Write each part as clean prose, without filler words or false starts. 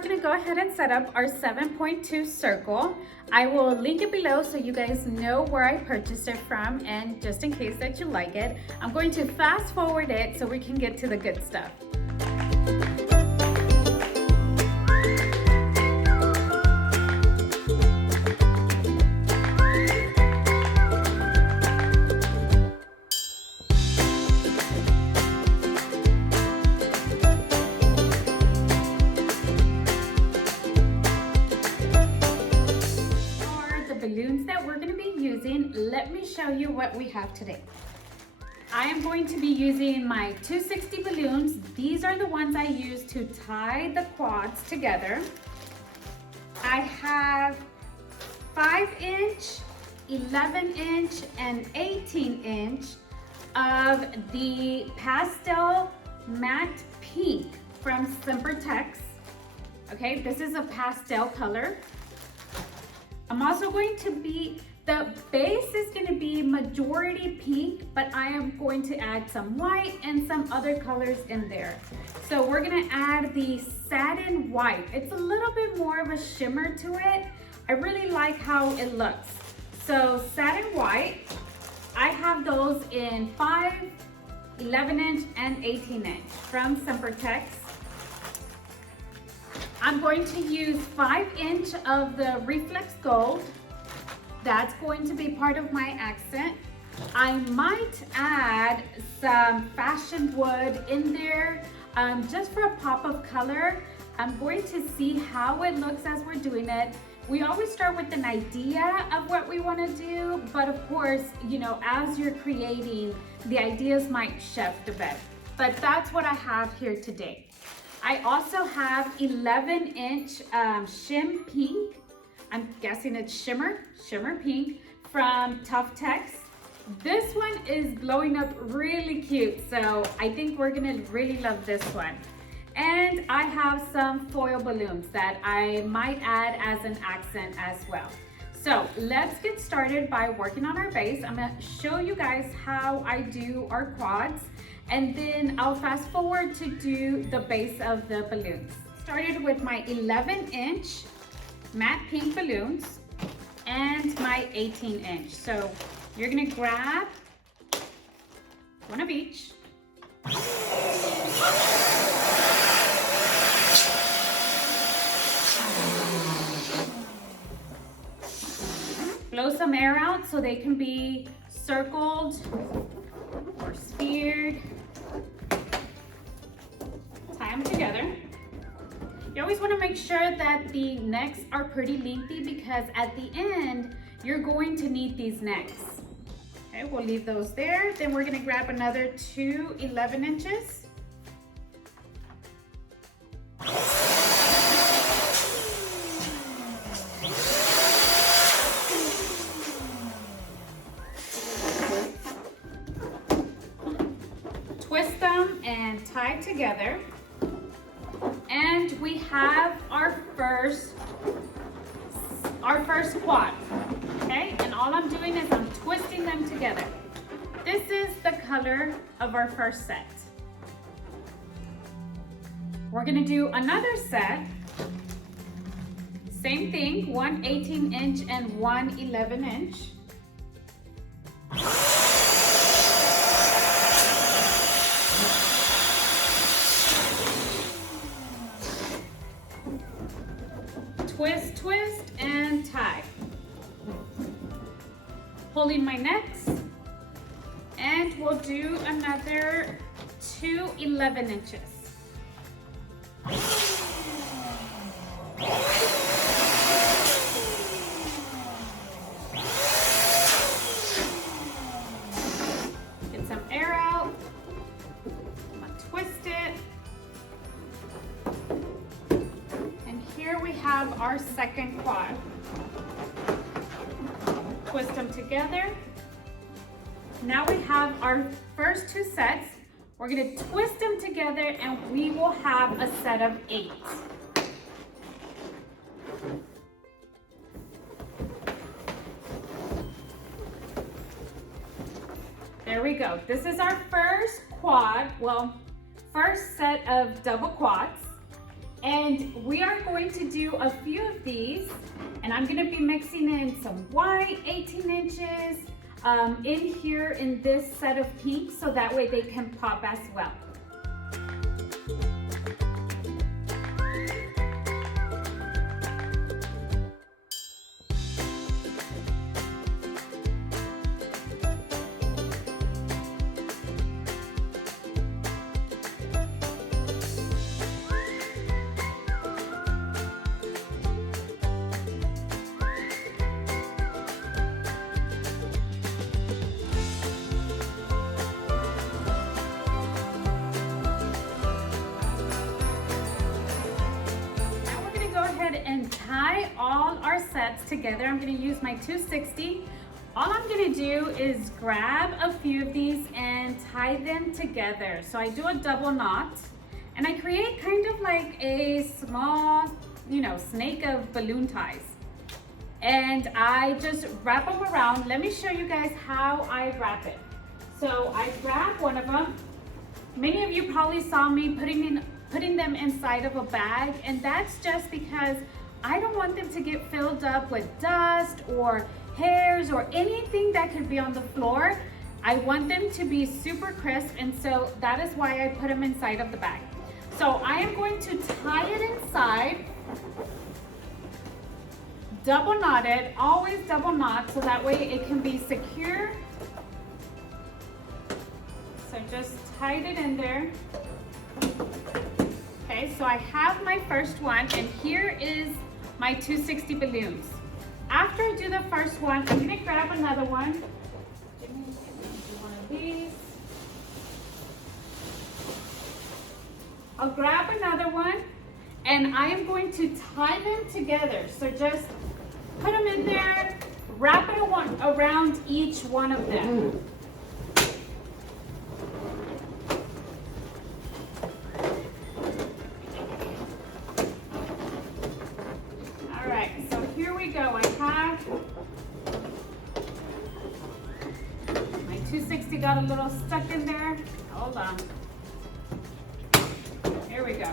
we're gonna go ahead and set up our 7.2 circle. I will link it below so you guys know where I purchased it from, and just in case that you like it, I'm going to fast forward it so we can get to the good stuff. Balloons that we're going to be using, let me show you what we have today. I am going to be using my 260 balloons. These are the ones I use to tie the quads together. I have 5-inch, 11-inch, and 18-inch of the pastel matte pink from Simpertex. Okay, this is a pastel color. I'm also going to be, the base is going to be majority pink, but I am going to add some white and some other colors in there. So we're going to add the satin white. It's a little bit more of a shimmer to it. I really like how it looks. So satin white, I have those in 5, 11-inch, and 18-inch from Simpertex. I'm going to use 5-inch of the Reflex Gold. That's going to be part of my accent. I might add some Fashion Wood in there just for a pop of color. I'm going to see how it looks as we're doing it. We always start with an idea of what we want to do, but of course, you know, as you're creating, the ideas might shift a bit. But that's what I have here today. I also have 11-inch shim pink. I'm guessing it's shimmer pink from Tuftex. This one is blowing up really cute, so I think we're gonna really love this one. And I have some foil balloons that I might add as an accent as well. So let's get started by working on our base. I'm gonna show you guys how I do our quads, and then I'll fast forward to do the base of the balloons. Started with my 11-inch matte pink balloons and my 18-inch. So you're gonna grab one of each. Blow some air out so they can be circled or sphered. Tie them together. You always want to make sure that the necks are pretty lengthy because at the end, you're going to need these necks. Okay, we'll leave those there. Then we're going to grab another 2 11 inches. Twist them and tie together. And we have our first quad, okay? And all I'm doing is I'm twisting them together. This is the color of our first set. We're gonna do another set. Same thing, one 18-inch and one 11-inch. Twist, twist, and tie. Holding my necks, and we'll do another 2 11 inches. Get some air out. I'm gonna twist it. Here we have our second quad. Twist them together. Now we have our first 2 sets. We're going to twist them together and we will have a set of 8. There we go. This is our first quad, well, first set of double quads. And we are going to do a few of these, and I'm gonna be mixing in some white, 18 inches, in here in this set of pink, so that way they can pop as well. And tie all our sets together. I'm going to use my 260. All I'm going to do is grab a few of these and tie them together. So I do a double knot and I create kind of like a small, snake of balloon ties. And I just wrap them around. Let me show you guys how I wrap it. So I grab one of them. Many of you probably saw me putting them inside of a bag, and that's just because I don't want them to get filled up with dust or hairs or anything that could be on the floor. I want them to be super crisp, and so that is why I put them inside of the bag. So I am going to tie it inside, double knot it, always double knot so that way it can be secure. So just tied it in there. Okay, so I have my first one, and here is my 260 balloons. After I do the first one, I'm gonna grab another one. Give me one of these. I'll grab another one, and I am going to tie them together. So just put them in there, wrap it around each one of them. Go. I have my 260 got a little stuck in there. Hold on. Here we go.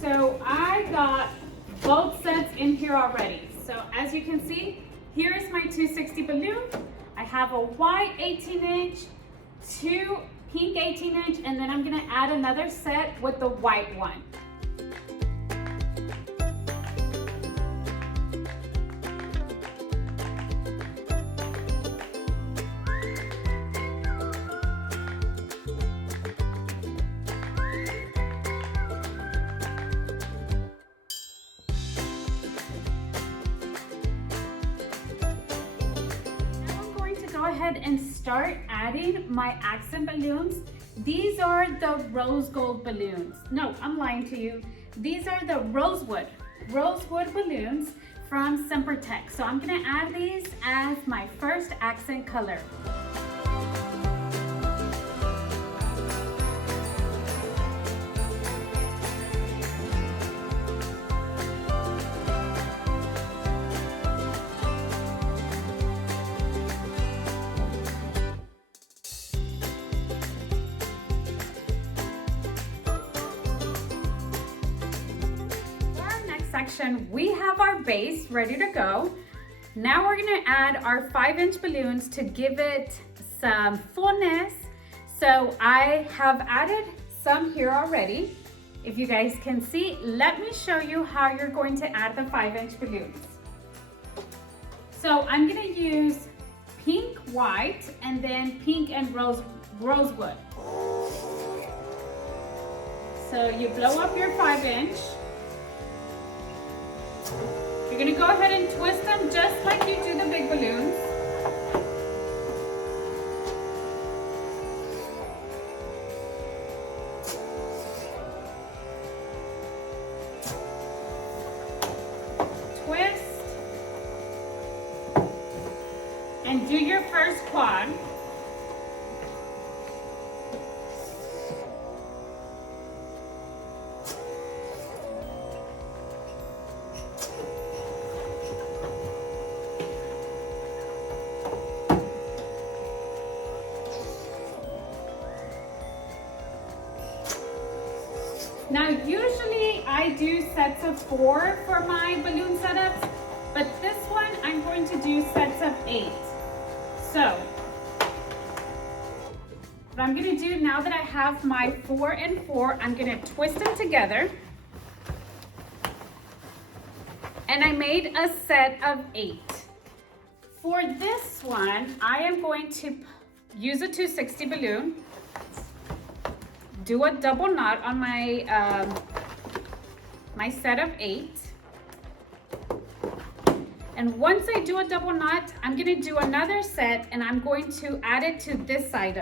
So I got both sets in here already. So as you can see, here is my 260 balloon. I have a white 18 inch, two pink 18 inch, and then I'm gonna add another set with the white one. Go ahead and start adding my accent balloons. These are the rose gold balloons. No, I'm lying to you. These are the rosewood balloons from Sempertech. So I'm gonna add these as my first accent color. Section, we have our base ready to go. Now we're going to add our 5-inch balloons to give it some fullness. So I have added some here already. If you guys can see, let me show you how you're going to add the 5-inch balloons. So I'm going to use pink, white, and then pink and rosewood. So you blow up your 5-inch. You're going to go ahead and twist them just like you do the big balloons. Twist. And do your first quad. Now, usually I do sets of 4 for my balloon setups, but this one I'm going to do sets of 8. So, what I'm gonna do now that I have my 4 and 4, I'm gonna twist them together. And I made a set of 8. For this one, I am going to use a 260 balloon, do a double knot on my my set of 8. And once I do a double knot, I'm gonna do another set and I'm going to add it to this side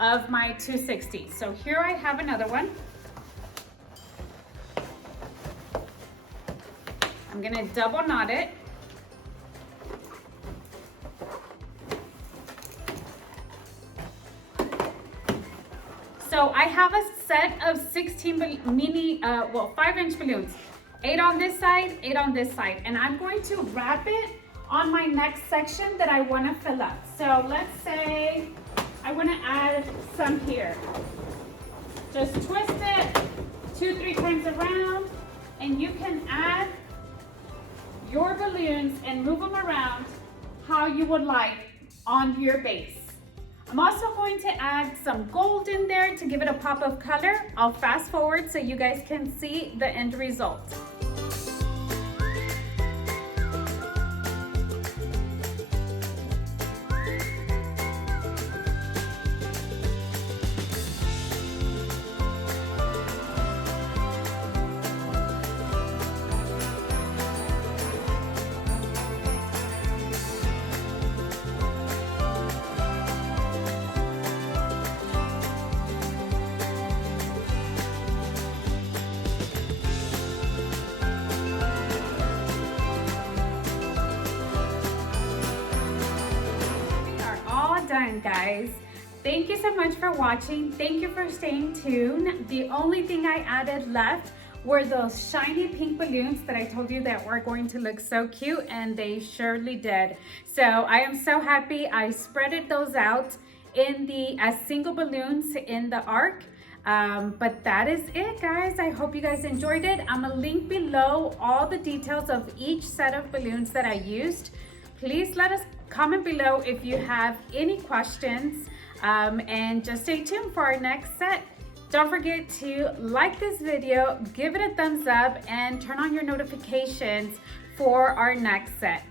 of my 260. So here I have another one. I'm gonna double knot it. So I have a set of 16 mini, 5-inch balloons. 8 on this side, 8 on this side. And I'm going to wrap it on my next section that I wanna fill up. So let's say I wanna add some here. Just twist it 2-3 times around and you can add your balloons and move them around how you would like on your base. I'm also going to add some gold in there to give it a pop of color. I'll fast forward so you guys can see the end result. Done, guys. Thank you so much for watching. Thank you for staying tuned. The only thing I added left were those shiny pink balloons that I told you that were going to look so cute, and they surely did. So I am so happy I spreaded those out in the as single balloons in the arc. But that is it, guys. I hope you guys enjoyed it. I'm gonna link below all the details of each set of balloons that I used. Please let us comment below if you have any questions, and just stay tuned for our next set. Don't forget to like this video, give it a thumbs up, and turn on your notifications for our next set.